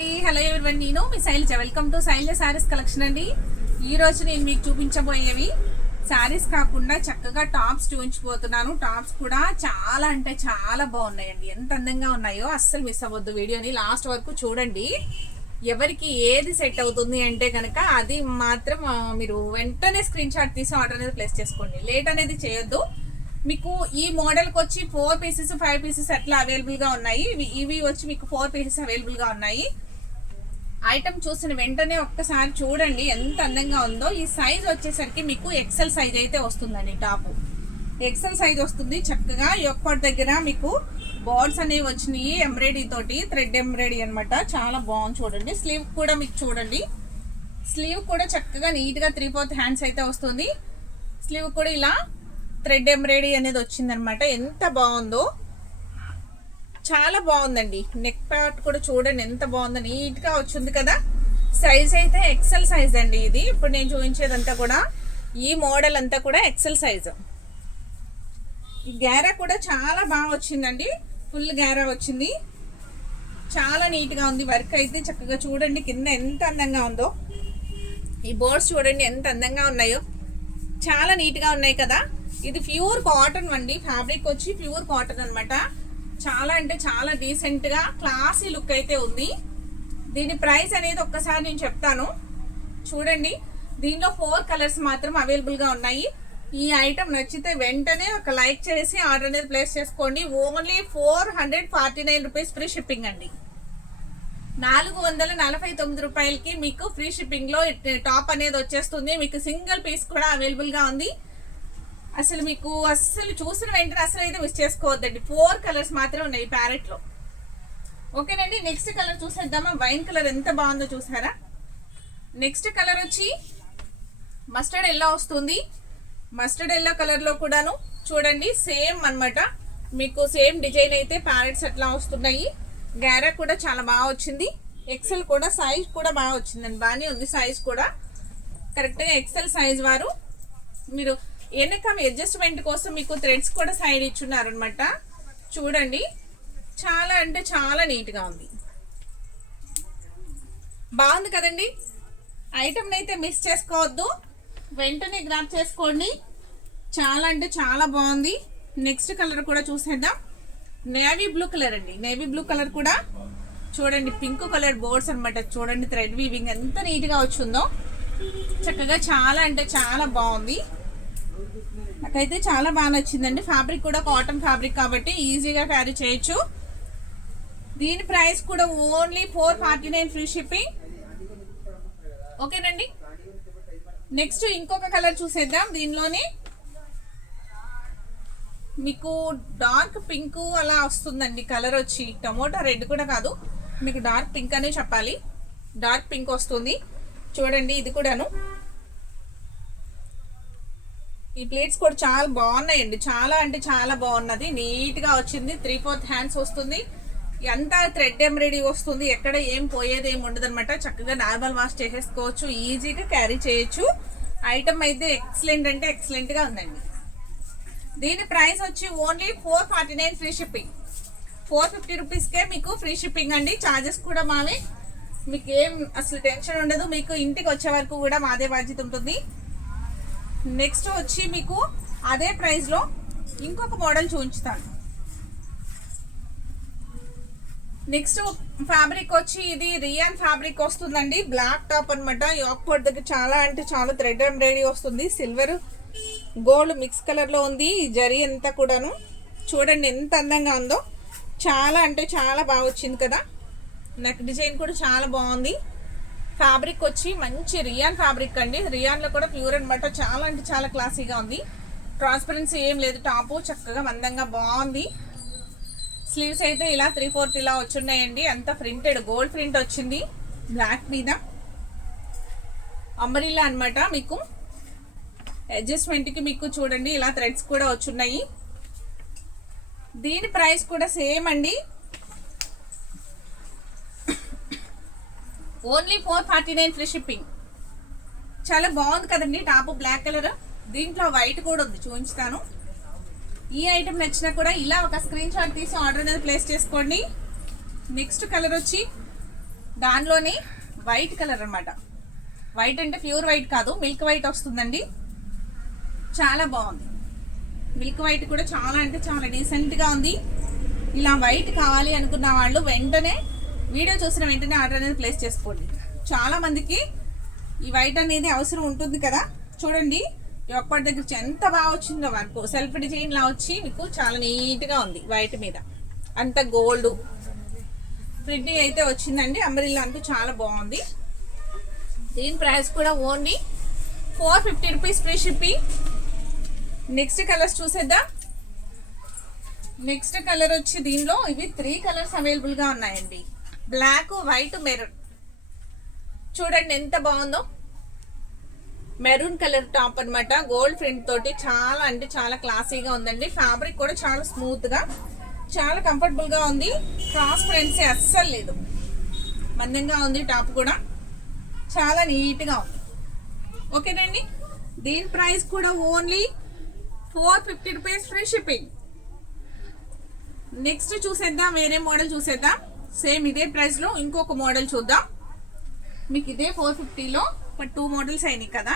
Hello everyone, నేను మీ Shailaja. Welcome to Shailaja Sarees collection అండి. ఈ రోజు నేను మీకు చూపించబోయేవి శారీస్ కాకుండా చక్కగా టాప్స్ చూపించబోతున్నాను. టాప్స్ కూడా చాలా అంటే చాలా బాగున్నాయండి. ఎంత అందంగా ఉన్నాయో అస్సలు మిస్ అవ్వద్దు. వీడియోని లాస్ట్ వరకు చూడండి. ఎవరికి ఏది సెట్ అవుతుంది అంటే కనుక అది మాత్రం మీరు వెంటనే స్క్రీన్ షాట్ తీసి ఆర్డర్ అనేది ప్లేస్ చేసుకోండి. లేట్ అనేది చేయొద్దు. మీకు ఈ మోడల్కి వచ్చి 4 పీసెస్ 5 పీసెస్ అట్లా అవైలబుల్గా ఉన్నాయి. ఇవి వచ్చి మీకు 4 పీసెస్ అవైలబుల్గా ఉన్నాయి. ఐటమ్ చూసిన వెంటనే ఒక్కసారి చూడండి ఎంత అందంగా ఉందో. ఈ సైజ్ వచ్చేసరికి మీకు ఎక్సెల్ సైజ్ అయితే వస్తుందండి. టాప్ ఎక్సెల్ సైజ్ వస్తుంది. చక్కగా యొక్కటి దగ్గర మీకు బోర్డ్స్ అనేవి వచ్చినాయి. ఎంబ్రాయిడరీ తోటి థ్రెడ్ ఎంబ్రాయిడరీ అనమాట. చాలా బాగుంది చూడండి. స్లీవ్ కూడా మీకు చూడండి. స్లీవ్ కూడా చక్కగా నీట్గా 3/4 హ్యాండ్స్ అయితే వస్తుంది. స్లీవ్ కూడా ఇలా థ్రెడ్ ఎంబ్రాయిడరీ అనేది వచ్చిందనమాట. ఎంత బాగుందో, చాలా బాగుందండి. నెక్ పార్ట్ కూడా చూడండి ఎంత బాగుందో, నీట్గా వచ్చింది కదా. సైజ్ అయితే ఎక్సెల్ సైజ్ అండి. ఇది ఇప్పుడు నేను చూపించేదంతా కూడా ఈ మోడల్ అంతా కూడా ఎక్సెల్ సైజ్. ఈ గ్యారా కూడా చాలా బాగా వచ్చిందండి. ఫుల్ గ్యారా వచ్చింది. చాలా నీట్గా ఉంది. వర్క్ అయితే చక్కగా చూడండి కింద ఎంత అందంగా ఉందో. ఈ బోర్డ్స్ చూడండి ఎంత అందంగా ఉన్నాయో. చాలా నీట్గా ఉన్నాయి కదా. ఇది ప్యూర్ కాటన్ అండి. ఫ్యాబ్రిక్ వచ్చి ప్యూర్ కాటన్ అనమాట. చాలా అంటే చాలా డీసెంట్గా క్లాసీ లుక్ అయితే ఉంది. దీని ప్రైస్ అనేది ఒక్కసారి నేను చెప్తాను చూడండి. దీనిలో 4 కలర్స్ మాత్రం అవైలబుల్గా ఉన్నాయి. ఈ ఐటమ్ నచ్చితే వెంటనే ఒక లైక్ చేసి ఆర్డర్ అనేది ప్లేస్ చేసుకోండి. ఓన్లీ 449 రూపీస్ ఫ్రీ షిప్పింగ్ అండి. 449 రూపాయలకి మీకు ఫ్రీ షిప్పింగ్లో టాప్ అనేది వచ్చేస్తుంది. మీకు సింగిల్ పీస్ కూడా అవైలబుల్గా ఉంది. అసలు మీకు అస్సలు చూసిన వెంటనే అసలు అయితే మిస్ చేసుకోవద్దండి. 4 కలర్స్ మాత్రమే ఉన్నాయి ప్యారెట్లో. ఓకేనండి, నెక్స్ట్ కలర్ చూసేద్దామా. వైన్ కలర్ ఎంత బాగుందో చూసారా. నెక్స్ట్ కలర్ వచ్చి మస్టర్డ్ ఎల్లో వస్తుంది. మస్టర్డ్ ఎల్లో కలర్లో కూడాను చూడండి సేమ్ అనమాట. మీకు సేమ్ డిజైన్ అయితే ప్యారెట్స్ అట్లా వస్తున్నాయి. గ్యారా కూడా చాలా బాగా వచ్చింది. ఎక్సెల్ కూడా సైజ్ కూడా బాగా వచ్చిందండి. బాగానే ఉంది సైజ్ కూడా. కరెక్ట్గా ఎక్సెల్ సైజ్ వారు మీరు వెనక అడ్జస్ట్మెంట్ కోసం మీకు థ్రెడ్స్ కూడా సైడ్ ఇచ్చున్నారు అనమాట. చూడండి చాలా అంటే చాలా నీట్గా ఉంది. బాగుంది కదండి. ఐటమ్ అయితే మిస్ చేసుకోవద్దు. వెంటనే గ్రాప్ చేసుకోండి. చాలా అంటే చాలా బాగుంది. నెక్స్ట్ కలర్ కూడా చూసేద్దాం. నేవీ బ్లూ కలర్ అండి. నేవీ బ్లూ కలర్ కూడా చూడండి. పింక్ కలర్ బోర్డ్స్ అనమాట. చూడండి థ్రెడ్ వీవింగ్ ఎంత నీట్గా వచ్చిందో. చక్కగా చాలా అంటే చాలా బాగుంది. నాకైతే చాలా బాగా నచ్చిందండి. ఫ్యాబ్రిక్ కూడా కాటన్ ఫ్యాబ్రిక్ కాబట్టి ఈజీగా క్యారీ చేయొచ్చు. దీని ప్రైస్ కూడా ఓన్లీ 449 ఫ్రీ షిప్పింగ్. ఓకేనండి, నెక్స్ట్ ఇంకొక కలర్ చూసేద్దాం. దీనిలోనే మీకు డార్క్ పింక్ అలా వస్తుందండి. కలర్ వచ్చి టమోటా రెడ్ కూడా కాదు, మీకు డార్క్ పింక్ అనే చెప్పాలి. డార్క్ పింక్ వస్తుంది చూడండి. ఇది కూడాను ఈ ప్లేట్స్ కూడా చాలా బాగున్నాయండి. చాలా అంటే చాలా బాగున్నది. నీట్గా వచ్చింది. 3/4 హ్యాండ్స్ వస్తుంది. ఎంత థ్రెడ్ ఎంబ్రాయిడరీ వస్తుంది. ఎక్కడ ఏం పోయేది ఏమి ఉండదు అనమాట. చక్కగా నార్మల్ వాష్ చేసేసుకోవచ్చు. ఈజీగా క్యారీ చేయొచ్చు. ఐటమ్ అయితే ఎక్సలెంట్ అంటే ఎక్సలెంట్గా ఉందండి. దీని ప్రైస్ వచ్చి ఓన్లీ 449 ఫ్రీ షిప్పింగ్. 450 రూపీస్కే మీకు ఫ్రీ షిప్పింగ్ అండి. ఛార్జెస్ కూడా మావే. మీకు ఏం అసలు టెన్షన్ ఉండదు. మీకు ఇంటికి వచ్చే వరకు కూడా మాదే బాధ్యత ఉంటుంది. నెక్స్ట్ వచ్చి మీకు అదే ప్రైస్లో ఇంకొక మోడల్ చూపించుతాను. నెక్స్ట్ ఫ్యాబ్రిక్ వచ్చి ఇది రియాన్ ఫ్యాబ్రిక్ వస్తుందండి. బ్లాక్ టాప్ అనమాట. యోక్ పార్ట్ దగ్గర చాలా అంటే చాలా థ్రెడ్ ఎంబ్రాయిడరీ వస్తుంది. సిల్వర్ గోల్డ్ మిక్స్ కలర్లో ఉంది. ఈ జరీ అంతా కూడాను చూడండి ఎంత అందంగా ఉందో. చాలా అంటే చాలా బాగా వచ్చింది కదా. నెక్ డిజైన్ కూడా చాలా బాగుంది. ఫ్యాబ్రిక్ వచ్చి మంచి రియాన్ ఫ్యాబ్రిక్ అండి. రియాన్లో కూడా ప్యూర్ అనమాట. చాలా అంటే చాలా క్లాసీగా ఉంది. ట్రాన్స్పరెన్సీ ఏం లేదు. టాపు చక్కగా మందంగా బాగుంది. స్లీవ్స్ అయితే ఇలా 3/4 ఇలా వచ్చున్నాయండి. అంతా ప్రింటెడ్ గోల్డ్ ప్రింట్ వచ్చింది బ్లాక్ మీద. అంబ్రెల్లా అనమాట. మీకు అడ్జస్ట్మెంట్కి మీకు చూడండి ఇలా థ్రెడ్స్ కూడా వచ్చున్నాయి. దీని ప్రైస్ కూడా సేమ్ అండి. Only 449 free shipping. చాలా బాగుంది కదండి టాప్ బ్లాక్ కలర్. దీంట్లో వైట్ కూడా ఉంది చూపించుతాను. ఈ ఐటమ్ నచ్చినా కూడా ఇలా ఒక స్క్రీన్ షాట్ తీసి ఆర్డర్ అనేది ప్లేస్ చేసుకోండి. నెక్స్ట్ కలర్ వచ్చి దానిలోనే వైట్ కలర్ అన్నమాట. వైట్ అంటే ప్యూర్ వైట్ కాదు, మిల్క్ వైట్ వస్తుందండి. చాలా బాగుంది. మిల్క్ వైట్ కూడా చాలా అంటే చాలా డీసెంట్గా ఉంది. ఇలా వైట్ కావాలి అనుకున్న వాళ్ళు వెంటనే వీడియో చూసిన వెంటనే ఆర్డర్ అనేది ప్లేస్ చేసుకోండి. చాలా మందికి ఈ వైట్ అనేది అవసరం ఉంటుంది కదా. చూడండి ఒక్కటి దగ్గర ఎంత బాగా వచ్చిందో వర్క్, సెల్ఫ్ డిజైన్ లా వచ్చి మీకు చాలా నీట్గా ఉంది. వైట్ మీద అంత గోల్డ్ ప్రింటింగ్ అయితే వచ్చిందండి. అంబ్రెల్లా అంటూ చాలా బాగుంది. దీని ప్రైస్ కూడా only 450 rupees free shipping. Next colours చూసేద్దాం. నెక్స్ట్ కలర్ వచ్చి దీనిలో ఇవి 3 కలర్స్ అవైలబుల్గా ఉన్నాయండి. Black, white, maroon. చూడండి ఎంత బాగుందో. మెరూన్ కలర్ టాప్ అనమాట, గోల్డ్ ప్రింట్ తోటి చాలా అంటే చాలా క్లాసీగా ఉందండి. ఫ్యాబ్రిక్ కూడా చాలా స్మూత్గా, చాలా కంఫర్టబుల్గా ఉంది. ట్రాన్స్పరెన్సీ అస్సలు లేదు, మందంగా ఉంది. టాప్ కూడా చాలా నీట్గా ఉంది. ఓకేనండి. దీని ప్రైస్ కూడా only 450 rupees free shipping. Next చూసేద్దాం, వేరే మోడల్ చూసేద్దాం. సేమ్ ఇదే ప్రైస్లో ఇంకొక మోడల్ చూద్దాం. మీకు ఇదే 450లో బట్ 2 మోడల్స్ అయినాయి కదా.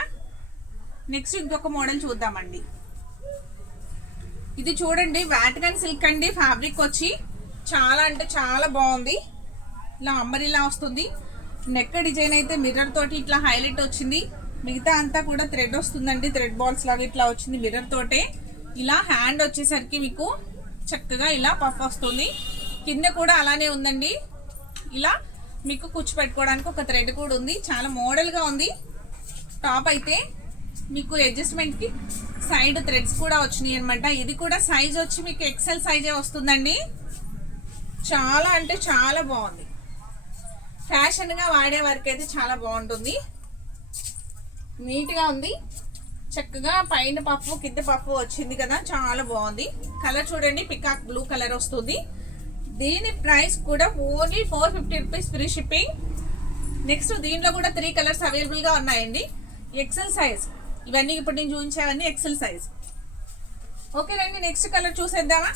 నెక్స్ట్ ఇంకొక మోడల్ చూద్దామండి. ఇది చూడండి వాటికన్ సిల్క్ అండి. ఫ్యాబ్రిక్ వచ్చి చాలా అంటే చాలా బాగుంది. ఇలా అంబరిలా వస్తుంది. నెక్ డిజైన్ అయితే మిర్రర్ తోటి ఇట్లా హైలైట్ వచ్చింది. మిగతా అంతా కూడా థ్రెడ్ వస్తుందండి. థ్రెడ్ బాల్స్ లాగా ఇట్లా వచ్చింది మిర్రర్ తోటే. ఇలా హ్యాండ్ వచ్చేసరికి మీకు చక్కగా ఇలా పఫ్ వస్తుంది. కింద కూడా అలానే ఉందండి. ఇలా మీకు కుచ్చు పెట్టుకోవడానికి ఒక థ్రెడ్ కూడా ఉంది. చాలా మోడల్గా ఉంది. టాప్ అయితే మీకు అడ్జస్ట్మెంట్కి సైడ్ థ్రెడ్స్ కూడా వచ్చినాయి అనమాట. ఇది కూడా సైజ్ వచ్చి మీకు ఎక్సెల్ సైజే వస్తుందండి. చాలా అంటే చాలా బాగుంది. ఫ్యాషన్గా వాడే వరకు అయితే చాలా బాగుంటుంది. నీట్గా ఉంది. చక్కగా పైన పఫ్ కింద పఫ్ వచ్చింది కదా, చాలా బాగుంది. కలర్ చూడండి పికాక్ బ్లూ కలర్ వస్తుంది. దీని ప్రైస్ కూడా only 450 rupees free shipping. Next దీంట్లో కూడా 3 కలర్స్ అవైలబుల్గా ఉన్నాయండి. ఎక్సెల్ సైజ్ ఇవన్నీ ఇప్పుడు నేను చూపించావన్నీ ఎక్సెల్ సైజ్. ఓకేనండి. నెక్స్ట్ కలర్ చూసేద్దామా.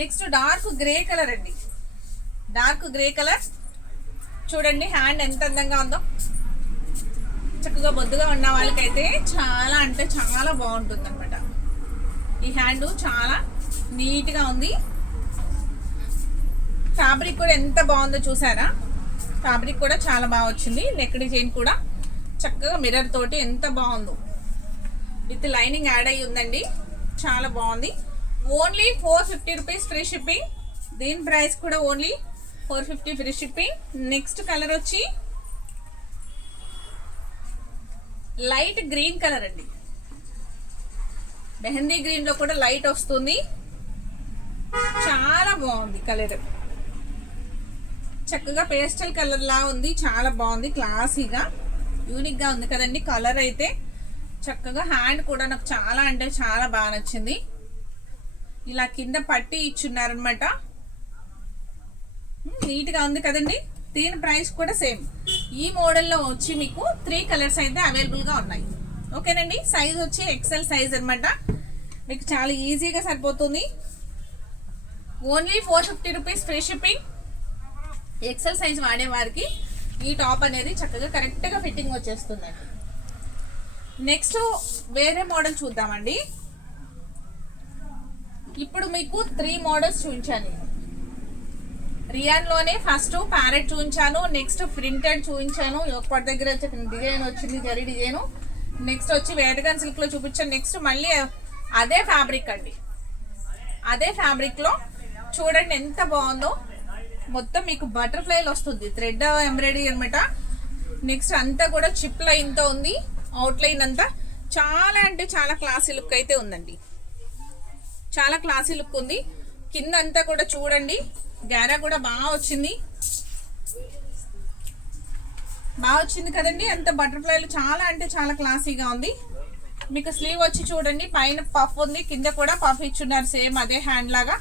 నెక్స్ట్ డార్క్ గ్రే కలర్ అండి. డార్క్ గ్రే కలర్ చూడండి. హ్యాండ్ ఎంత అందంగా ఉందో. చక్కగా బొద్దుగా ఉన్న వాళ్ళకైతే చాలా అంటే చాలా బాగుంటుంది అనమాట. ఈ హ్యాండ్ చాలా నీట్గా ఉంది. ఫ్యాబ్రిక్ కూడా ఎంత బాగుందో చూసారా. ఫ్యాబ్రిక్ కూడా చాలా బాగా వచ్చింది. నెక్ డిజైన్ కూడా చక్కగా మిర్రర్ తోటి ఎంత బాగుందో. విత్ లైనింగ్ యాడ్ అయ్యి ఉందండి. చాలా బాగుంది. Only 450 rupees free shipping. దీని ప్రైస్ కూడా only 450 free shipping. Next colour వచ్చి లైట్ గ్రీన్ కలర్ అండి. మెహందీ గ్రీన్ లో కూడా లైట్ వస్తుంది. చాలా బాగుంది కలర్. చక్కగా పేస్టల్ కలర్ లా ఉంది. చాలా బాగుంది. క్లాసీగా యూనిక్ గా ఉంది కదండి కలర్ అయితే. చక్కగా హ్యాండ్ కూడా నాకు చాలా అంటే చాలా బాగా నచ్చింది. ఇలా కింద పట్టి ఇచ్చున్నారనమాట. నీట్ గా ఉంది కదండి. దీని ప్రైస్ కూడా సేమ్. ఈ మోడల్లో వచ్చి మీకు 3 కలర్స్ అయితే అవైలబుల్ గా ఉన్నాయి. ఓకేనండి. సైజ్ వచ్చి ఎక్సెల్ సైజ్ అనమాట. మీకు చాలా ఈజీగా సరిపోతుంది. Only 450 rupees free shipping. XL size వాడే వారికి ఈ టాప్ అనేది చక్కగా కరెక్ట్గా ఫిట్టింగ్ వచ్చేస్తుందండి. నెక్స్ట్ వేరే మోడల్ చూద్దామండి. ఇప్పుడు మీకు 3 మోడల్స్ చూపించాను. రియాన్లోనే ఫస్ట్ ప్యారెట్ చూపించాను. నెక్స్ట్ ప్రింటెడ్ చూపించాను. ఒక్కటి దగ్గర వచ్చి డిజైన్ వచ్చింది, జరీ డిజైన్. నెక్స్ట్ వచ్చి వేటగాన్ సిల్క్లో చూపించాను. నెక్స్ట్ మళ్ళీ అదే ఫ్యాబ్రిక్ అండి. అదే ఫ్యాబ్రిక్లో చూడండి ఎంత బాగుందో. మొత్తం మీకు బటర్ఫ్లైలు వస్తుంది. థ్రెడ్ ఎంబ్రాయిడరీ అనమాట. నెక్స్ట్ అంతా కూడా చిప్ లైన్తో ఉంది. అవుట్లైన్ అంతా చాలా అంటే చాలా క్లాసీ లుక్ అయితే ఉందండి. చాలా క్లాసీ లుక్ ఉంది. కింద అంతా కూడా చూడండి గారా కూడా బాగా వచ్చింది. బాగా వచ్చింది కదండి. అంత బటర్ఫ్లైలు చాలా అంటే చాలా క్లాసీగా ఉంది. మీకు స్లీవ్ వచ్చి చూడండి పైన పఫ్ ఉంది, కింద కూడా పఫ్ ఇచ్చున్నారు. సేమ్ అదే హ్యాండ్ లాగా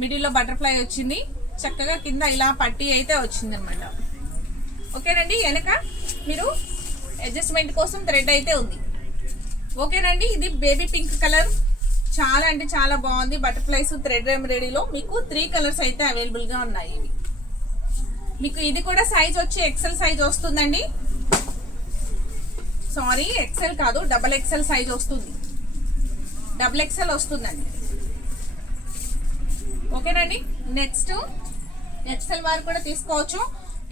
మిడిల్లో బటర్ఫ్లై వచ్చింది. చక్కగా కింద ఇలా పట్టీ అయితే వచ్చింది అనమాట. ఓకేనండి. వెనక మీరు అడ్జస్ట్మెంట్ కోసం థ్రెడ్ అయితే ఉంది. ఓకేనండి. ఇది బేబీ పింక్ కలర్. చాలా అంటే చాలా బాగుంది. బటర్ఫ్లైస్ థ్రెడ్ ఎంబ్రాయిడరీలో మీకు 3 కలర్స్ అయితే అవైలబుల్గా ఉన్నాయి. మీకు ఇది కూడా సైజ్ వచ్చి ఎక్సెల్ సైజ్ వస్తుందండి. సారీ, ఎక్సెల్ కాదు, డబల్ ఎక్సెల్ సైజ్ వస్తుంది. డబుల్ ఎక్సెల్ వస్తుందండి. ఓకేనండి. నెక్స్ట్ ఎక్సెల్ వారు కూడా తీసుకోవచ్చు.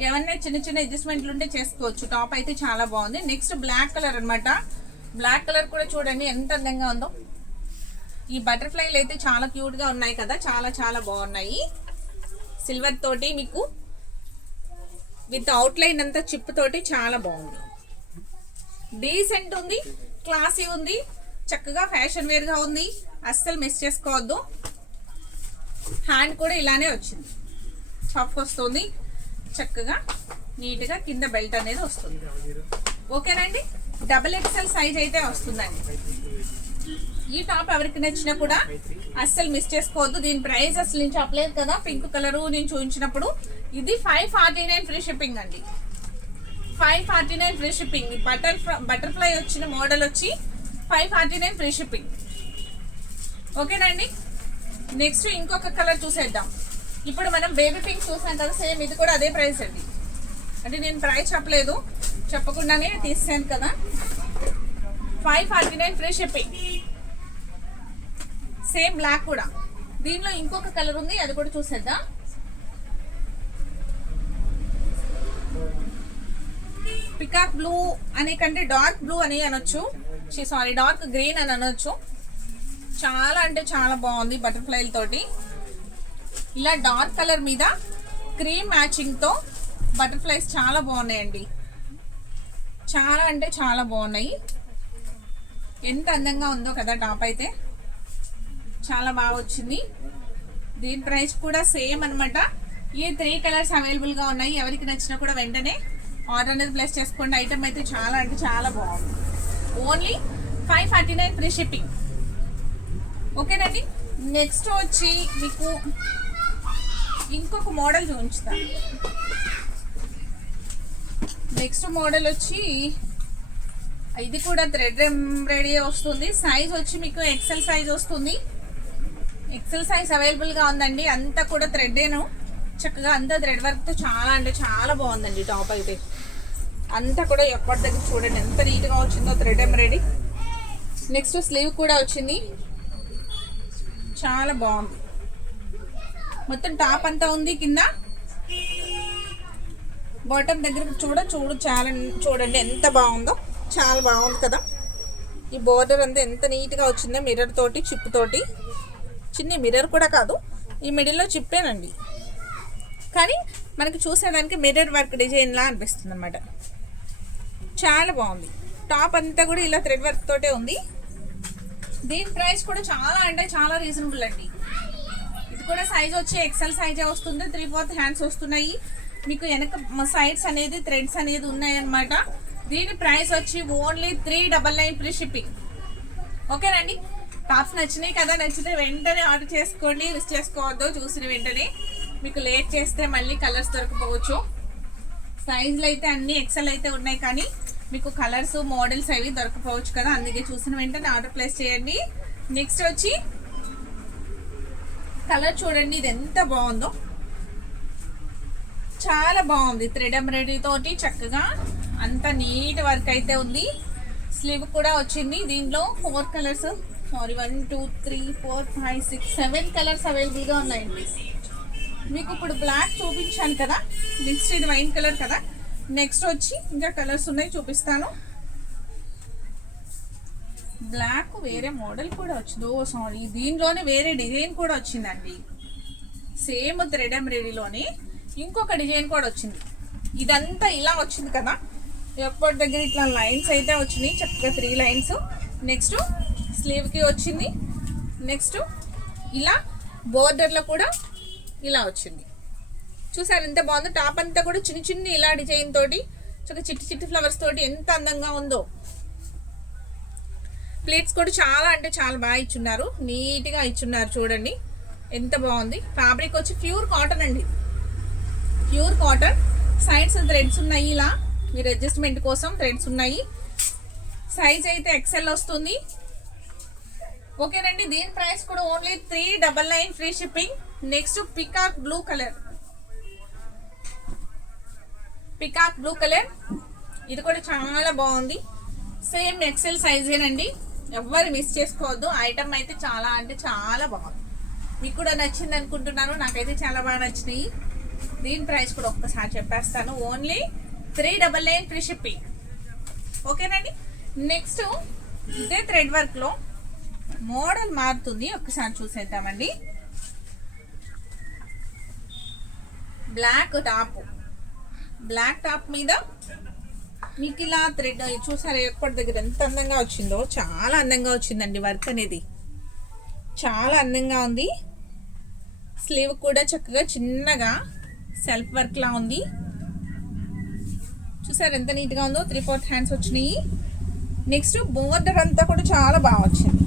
ఏమన్నా చిన్న చిన్న అడ్జస్ట్మెంట్లు ఉంటే చేసుకోవచ్చు. టాప్ అయితే చాలా బాగుంది. నెక్స్ట్ బ్లాక్ కలర్ అనమాట. బ్లాక్ కలర్ కూడా చూడండి ఎంత అందంగా ఉందో. ఈ బటర్ఫ్లైలు అయితే చాలా క్యూట్గా ఉన్నాయి కదా, చాలా చాలా బాగున్నాయి. సిల్వర్ తోటి మీకు విత్ అవుట్లైన్ అంతా చిప్ తోటి చాలా బాగుంది. డీసెంట్ ఉంది, క్లాసీ ఉంది, చక్కగా ఫ్యాషన్ వేర్గా ఉంది. అస్సలు మిస్ చేసుకోవద్దు. హ్యాండ్ కూడా ఇలానే వచ్చింది, పఫ్ వస్తుంది, చక్కగా నీట్గా కింద బెల్ట్ అనేది వస్తుంది. ఓకేనండి. డబుల్ ఎక్సెల్ సైజ్ అయితే వస్తుందండి. ఈ టాప్ ఎవరికి నచ్చినా కూడా అస్సలు మిస్ చేసుకోవద్దు. దీని ప్రైస్ అసలు నేను చెప్పలేదు కదా, పింక్ కలరు నేను చూపించినప్పుడు. ఇది 549 ఫ్రీ షిప్పింగ్ అండి. 549 ఫ్రీ షిప్పింగ్. బటర్ఫ్లై వచ్చిన మోడల్ వచ్చి 549 ఫ్రీ షిప్పింగ్. ఓకేనండి. నెక్స్ట్ ఇంకొక కలర్ చూసేద్దాం. ఇప్పుడు మనం బేబీ పింక్ చూసాం కదా, సేమ్ ఇది కూడా అదే ప్రైస్ అండి. అంటే నేను ప్రైస్ చెప్పలేదు, చెప్పకుండానే తీసాను కదా. 549 ఫ్రీ షిప్పింగ్. సేమ్ బ్లాక్ కూడా. దీనిలో ఇంకొక కలర్ ఉంది, అది కూడా చూసేద్దాం. పికాక్ బ్లూ అనే కంటే డార్క్ బ్లూ అని అనొచ్చు, సారీ డార్క్ గ్రీన్ అని అనొచ్చు. చాలా అంటే చాలా బాగుంది బటర్ఫ్లైల తోటి. ఇలా డార్క్ కలర్ మీద క్రీమ్ మ్యాచింగ్తో బటర్ఫ్లైస్ చాలా బాగున్నాయండి. చాలా అంటే చాలా బాగున్నాయి. ఎంత అందంగా ఉందో కదా టాప్ అయితే, చాలా బాగా వచ్చింది. దీని ప్రైస్ కూడా సేమ్ అనమాట. ఈ 3 కలర్స్ అవైలబుల్గా ఉన్నాయి. ఎవరికి నచ్చినా కూడా వెంటనే ఆర్డర్ అనేది ప్లేస్ చేసుకోండి. ఐటమ్ అయితే చాలా అంటే చాలా బాగుంది. Only 549 free shipping. ఓకేనండి. నెక్స్ట్ వచ్చి మీకు ఇంకొక మోడల్ చూపించుతాను. నెక్స్ట్ మోడల్ వచ్చి ఇది కూడా థ్రెడ్ ఎంబ్రాయిడరీ వస్తుంది. సైజ్ వచ్చి మీకు ఎక్సెల్ సైజ్ వస్తుంది. ఎక్సెల్ సైజ్ అవైలబుల్గా ఉందండి. అంతా కూడా థ్రెడ్డేను, చక్కగా అంతా థ్రెడ్ వర్క్తో చాలా అంటే చాలా బాగుందండి టాప్ అయితే. అంతా కూడా ఎప్పటి దగ్గర చూడండి ఎంత నీట్గా వచ్చిందో థ్రెడ్ ఎంబ్రాయిడరీ. నెక్స్ట్ స్లీవ్ కూడా వచ్చింది, చాలా బాగుంది. మొత్తం టాప్ అంతా ఉంది. కింద బాటమ్ దగ్గర చాలా చూడండి ఎంత బాగుందో, చాలా బాగుంది కదా. ఈ బోర్డర్ అంతా ఎంత నీట్గా వచ్చిందో, మిర్రర్ తోటి చిప్ తోటి. చిన్న మిర్రర్ కూడా కాదు, ఈ మిడిల్లో చిప్పేనండి, కానీ మనకి చూసేదానికి మిర్రర్ వర్క్ డిజైన్లా అనిపిస్తుంది అనమాట. చాలా బాగుంది. టాప్ అంతా కూడా ఇలా థ్రెడ్ వర్క్ తోటే ఉంది. దీని ప్రైస్ కూడా చాలా అంటే చాలా రీజనబుల్ అండి. ఇది కూడా సైజ్ వచ్చి ఎక్సెల్ సైజే వస్తుంది. 3/4 హ్యాండ్స్ వస్తున్నాయి. మీకు వెనక సైడ్స్ అనేది థ్రెడ్స్ అనేది ఉన్నాయి అనమాట. దీని ప్రైస్ వచ్చి ఓన్లీ 399 ఫ్రీ షిప్పింగ్. ఓకేనండి. టాప్స్ నచ్చినాయి కదా, నచ్చితే వెంటనే ఆర్డర్ చేసుకోండి, మిస్ చేసుకోవద్దు. చూసిన వెంటనే మీకు లేట్ చేస్తే మళ్ళీ కలర్స్ దొరకపోవచ్చు. సైజులు అయితే అన్ని ఎక్సెల్ అయితే ఉన్నాయి, కానీ మీకు కలర్స్ మోడల్స్ అవి దొరకపోవచ్చు కదా, అందుకే చూసిన వెంటనే ఆర్డర్ ప్లేస్ చేయండి. నెక్స్ట్ వచ్చి కలర్ చూడండి, ఇది ఎంత బాగుందో, చాలా బాగుంది. థ్రెడ్ ఎంబ్రాయిడరీ తోటి చక్కగా అంత నీట్ వర్క్ అయితే ఉంది. స్లీవ్ కూడా వచ్చింది. దీంట్లో 4 కలర్స్, సారీ 1 2 3 4 5 6 7 కలర్స్ అవైలబుల్గా ఉన్నాయండి. మీకు ఇప్పుడు బ్లాక్ చూపించాను కదా, నెక్స్ట్ ఇది వైన్ కలర్ కదా. నెక్స్ట్ వచ్చి ఇంకా కలర్స్ ఉన్నాయి, చూపిస్తాను. బ్లాక్ వేరే మోడల్ కూడా వచ్చింది, సారీ దీనిలోనే వేరే డిజైన్ కూడా వచ్చిందండి. సేమ్ థ్రెడ్ ఎంబ్రాయిడరీలోనే ఇంకొక డిజైన్ కూడా వచ్చింది. ఇదంతా ఇలా వచ్చింది కదా, ఎప్పటి దగ్గర ఇట్లా లైన్స్ అయితే వచ్చినాయి, చక్కగా 3 లైన్స్. నెక్స్ట్ స్లీవ్కి వచ్చింది. నెక్స్ట్ ఇలా బోర్డర్లో కూడా ఇలా వచ్చింది. చూసారు ఎంత బాగుందో. టాప్ అంతా కూడా చిన్న చిన్న ఇలా డిజైన్ తోటి చక్కగా చిట్టి చిట్టి ఫ్లవర్స్ తోటి ఎంత అందంగా ఉందో. ప్లేట్స్ కూడా చాలా అంటే చాలా బాగా ఇచ్చున్నారు, నీట్గా ఇచ్చున్నారు. చూడండి ఎంత బాగుంది. ఫ్యాబ్రిక్ వచ్చి ప్యూర్ కాటన్ అండి, ప్యూర్ కాటన్. సైడ్స్ థ్రెడ్స్ ఉన్నాయి, ఇలా మీరు అడ్జస్ట్మెంట్ కోసం థ్రెడ్స్ ఉన్నాయి. సైజ్ అయితే ఎక్సెల్ వస్తుంది. ఓకేనండి. దీని ప్రైస్ కూడా only 399 free shipping. Next peacock blue colour, peacock blue colour, ఇది కూడా చాలా బాగుంది. సేమ్ ఎక్సెల్ సైజేనండి, ఎవ్వరు మిస్ చేసుకోవద్దు. ఐటమ్ అయితే చాలా అంటే చాలా బాగుంది. మీకు కూడా నచ్చింది అనుకుంటున్నాను. నాకైతే చాలా బాగా నచ్చినాయి. దీని ప్రైస్ కూడా ఒక్కసారి చెప్పేస్తాను, ఓన్లీ 399 ఫ్రీ షిప్పింగ్. ఓకేనండి. నెక్స్ట్ ఇదే థ్రెడ్ వర్క్లో మోడల్ మారుతుంది, ఒక్కసారి చూసేద్దామండి. బ్లాక్ టాప్ మీద మీకు ఇలా థ్రెడ్ చూసారు ఎప్పటి దగ్గర ఎంత అందంగా వచ్చిందో, చాలా అందంగా వచ్చిందండి. వర్క్ అనేది చాలా అందంగా ఉంది. స్లీవ్ కూడా చక్కగా చిన్నగా సెల్ఫ్ వర్క్ లా ఉంది. చూసారు ఎంత నీట్గా ఉందో. 3/4 హ్యాండ్స్ వచ్చినాయి. నెక్స్ట్ బోర్డర్ అంతా కూడా చాలా బాగా వచ్చింది.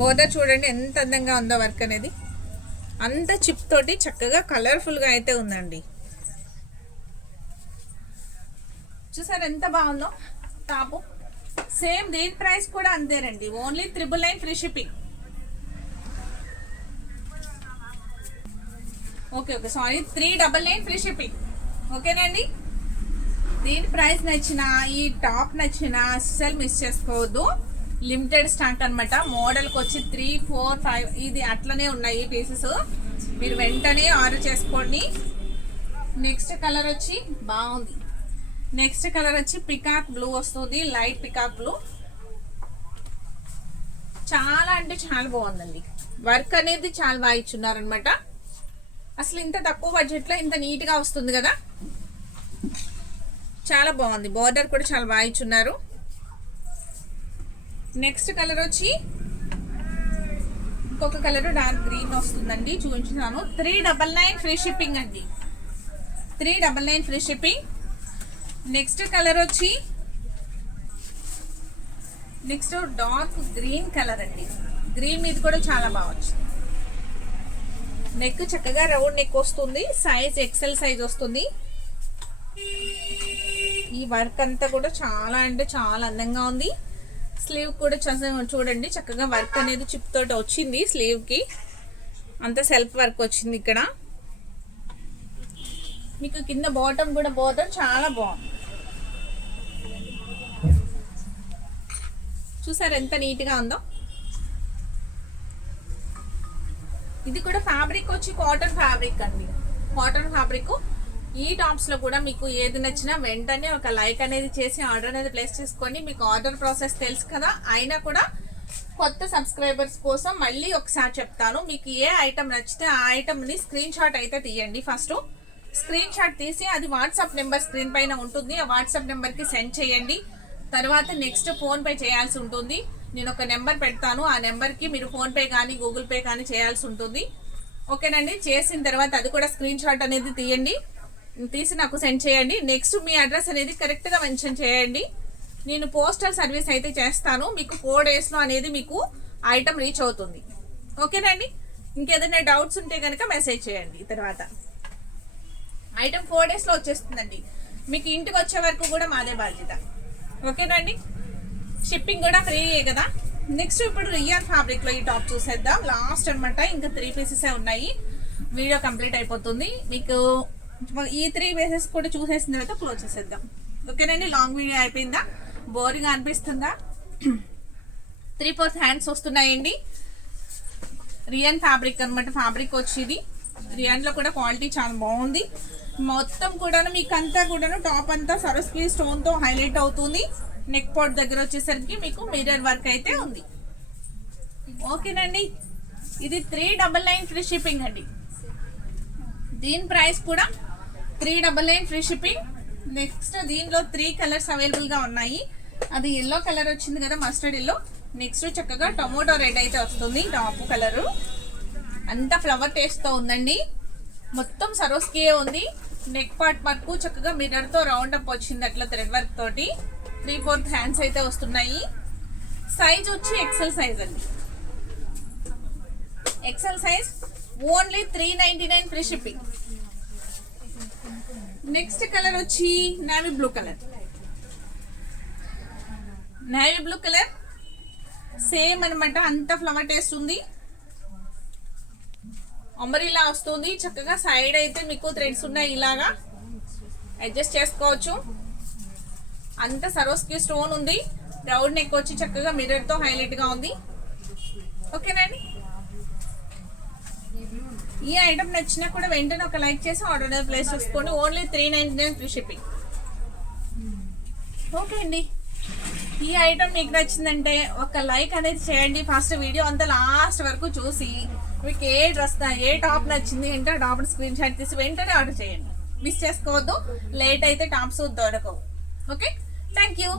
బోర్డర్ చూడండి ఎంత అందంగా ఉందో. వర్క్ అనేది అంత చిప్ తోటి చక్కగా కలర్ఫుల్గా అయితే ఉందండి. చూసారు ఎంత బాగుందో టాపు. సేమ్ దీని ప్రైస్ కూడా అంతేనండి, only 999 free shipping. Okay sorry, 399 free shipping. ఓకేనండి. దీని ప్రైస్ నచ్చిన, ఈ టాప్ నచ్చిన అస్సలు మిస్ చేసుకోవద్దు. లిమిటెడ్ స్టాక్ అనమాట. మోడల్కి వచ్చి 3, 4, 5 ఇది అట్లనే ఉన్నాయి పీసెస్. మీరు వెంటనే ఆర్డర్ చేసుకోండి. నెక్స్ట్ కలర్ వచ్చి బాగుంది. నెక్స్ట్ కలర్ వచ్చి పికాక్ బ్లూ వస్తుంది, లైట్ పికాక్ బ్లూ. చాలా అంటే చాలా బాగుందండి. వర్క్ అనేది చాలా బాగా ఇచ్చున్నారనమాట. అసలు ఇంత తక్కువ బడ్జెట్లో ఇంత నీట్గా వస్తుంది కదా, చాలా బాగుంది. బోర్డర్ కూడా చాలా బాగా ఇచ్చున్నారు. నెక్స్ట్ కలర్ వచ్చి ఇంకొక కలర్ డార్క్ గ్రీన్ వస్తుందండి, చూపించున్నాను. 399 ఫ్రీ షిప్పింగ్ అండి, 399 ఫ్రీ షిప్పింగ్. నెక్స్ట్ కలర్ వచ్చి నెక్స్ట్ డార్క్ గ్రీన్ కలర్ అండి. గ్రీన్ మీద కూడా చాలా బాగా వచ్చింది. నెక్ చక్కగా రౌండ్ నెక్ వస్తుంది, సైజ్ ఎక్సెల్ సైజ్ వస్తుంది. ఈ వర్క్ అంతా కూడా చాలా అంటే చాలా అందంగా ఉంది. స్లీవ్ కూడా చూడండి చక్కగా వర్క్ అనేది చిప్ తోటి వచ్చింది. స్లీవ్కి అంతా సెల్ఫ్ వర్క్ వచ్చింది. ఇక్కడ మీకు కింద బాటమ్ కూడా బోర్డర్ చాలా బాగుంది. చూసారు ఎంత నీట్గా ఉందో. ఇది కూడా ఫ్యాబ్రిక్ వచ్చి కాటన్ ఫ్యాబ్రిక్ అండి, కాటన్ ఫ్యాబ్రిక్. ఈ టాప్స్లో కూడా మీకు ఏది నచ్చినా వెంటనే ఒక లైక్ అనేది చేసి ఆర్డర్ అనేది ప్లేస్ చేసుకోండి. మీకు ఆర్డర్ ప్రాసెస్ తెలుసు కదా, అయినా కూడా కొత్త సబ్స్క్రైబర్స్ కోసం మళ్ళీ ఒకసారి చెప్తాను. మీకు ఏ ఐటమ్ నచ్చితే ఆ ఐటమ్ని స్క్రీన్ షాట్ అయితే తీయండి. ఫస్ట్ స్క్రీన్ షాట్ తీసి అది వాట్సాప్ నెంబర్ స్క్రీన్ పైన ఉంటుంది, ఆ వాట్సాప్ నెంబర్కి సెండ్ చేయండి. తర్వాత నెక్స్ట్ ఫోన్పే చేయాల్సి ఉంటుంది. నేను ఒక నెంబర్ పెడతాను, ఆ నెంబర్కి మీరు ఫోన్పే కానీ గూగుల్ పే కానీ చేయాల్సి ఉంటుంది. ఓకేనండి. చేసిన తర్వాత అది కూడా స్క్రీన్ షాట్ అనేది తీయండి, తీసి నాకు సెండ్ చేయండి. నెక్స్ట్ మీ అడ్రస్ అనేది కరెక్ట్గా మెన్షన్ చేయండి. నేను పోస్టల్ సర్వీస్ అయితే చేస్తాను. మీకు 4 డేస్లో అనేది మీకు ఐటమ్ రీచ్ అవుతుంది. ఓకేనండి. ఇంకేదైనా డౌట్స్ ఉంటే కనుక మెసేజ్ చేయండి. తర్వాత ఐటమ్ 4 డేస్లో వచ్చేస్తుందండి. మీకు ఇంటికి వచ్చే వరకు కూడా మాదే బాధ్యత. ఓకేనండి. షిప్పింగ్ కూడా ఫ్రీయే కదా. నెక్స్ట్ ఇప్పుడు రియల్ ఫ్యాబ్రిక్లో ఈ టాప్ చూసేద్దాం. లాస్ట్ అనమాట, ఇంకా 3 పీసెసే ఉన్నాయి. వీడియో కంప్లీట్ అయిపోతుంది. మీకు ఈ 3 పీసెస్ కూడా చూసేసిన తర్వాత క్లోజ్ చేసేద్దాం. ఓకేనండి. లాంగ్ వీడియో అయిపోయిందా, బోరింగ్గా అనిపిస్తుందా? 3/4 హ్యాండ్స్ వస్తున్నాయండి. రియన్ ఫ్యాబ్రిక్ అనమాట. ఫ్యాబ్రిక్ వచ్చేది రియాన్లో కూడా క్వాలిటీ చాలా బాగుంది. మొత్తం కూడా మీకు అంతా కూడా టాప్ అంతా సరస్వతి స్టోన్తో హైలైట్ అవుతుంది. నెక్ పాట్ దగ్గర వచ్చేసరికి మీకు మిర్రర్ వర్క్ అయితే ఉంది. ఓకేనండి. ఇది 399 ఫ్రీ షిప్పింగ్ అండి. దీని ప్రైస్ కూడా 399 ఫ్రీ షిప్పింగ్. నెక్స్ట్ దీనిలో 3 కలర్స్ అవైలబుల్గా ఉన్నాయి. అది ఎల్లో కలర్ వచ్చింది కదా, మస్టర్డ్ ఎల్లో. నెక్స్ట్ చక్కగా టొమాటో రెడ్ అయితే వస్తుంది. టాప్ కలరు అంతా ఫ్లవర్ టేస్ట్తో ఉందండి. మొత్తం సరోస్కియే ఉంది. నెక్ పార్ట్ వరకు చక్కగా మిర్రర్తో రౌండ్ అప్ వచ్చింది, అట్లా థ్రెడ్ వర్క్ తోటి. 3/4 హ్యాండ్స్ అయితే వస్తున్నాయి. సైజ్ వచ్చి ఎక్సెల్ సైజ్ అండి. XL size only 399 free shipping. Next colour వచ్చి navy blue colour. Navy blue colour same అనమాట, అంత ఫ్లవర్ టేస్ట్ ఉంది. అంబ్రెల్లా వస్తుంది. చక్కగా సైడ్ అయితే మీకు థ్రెడ్స్ ఉన్నాయి, ఇలాగా అడ్జస్ట్ చేసుకోవచ్చు. అంత సరోస్కి స్టోన్ ఉంది. రౌండ్ నెక్ వచ్చి చక్కగా మిర్రర్ తో హైలైట్ గా ఉంది. ఓకేనండి, ఈ ఐటమ్ నచ్చినా కూడా వెంటనే ఒక లైక్ చేసి ఆర్డర్ ప్లేస్ చేసుకోండి. Only 399 free shipping. ఓకే అండి, ఈ ఐటమ్ మీకు నచ్చిందంటే ఒక లైక్ అనేది చేయండి. ఫస్ట్ వీడియో అంతా లాస్ట్ వరకు చూసి మీకు ఏ డ్రెస్ ఏ టాప్ నచ్చింది అంటే ఆ టాప్ స్క్రీన్ షాట్ తీసి వెంటనే ఆర్డర్ చేయండి. మిస్ చేసుకోవద్దు, లేట్ అయితే టాప్స్ దొరకవు. Okay, thank you.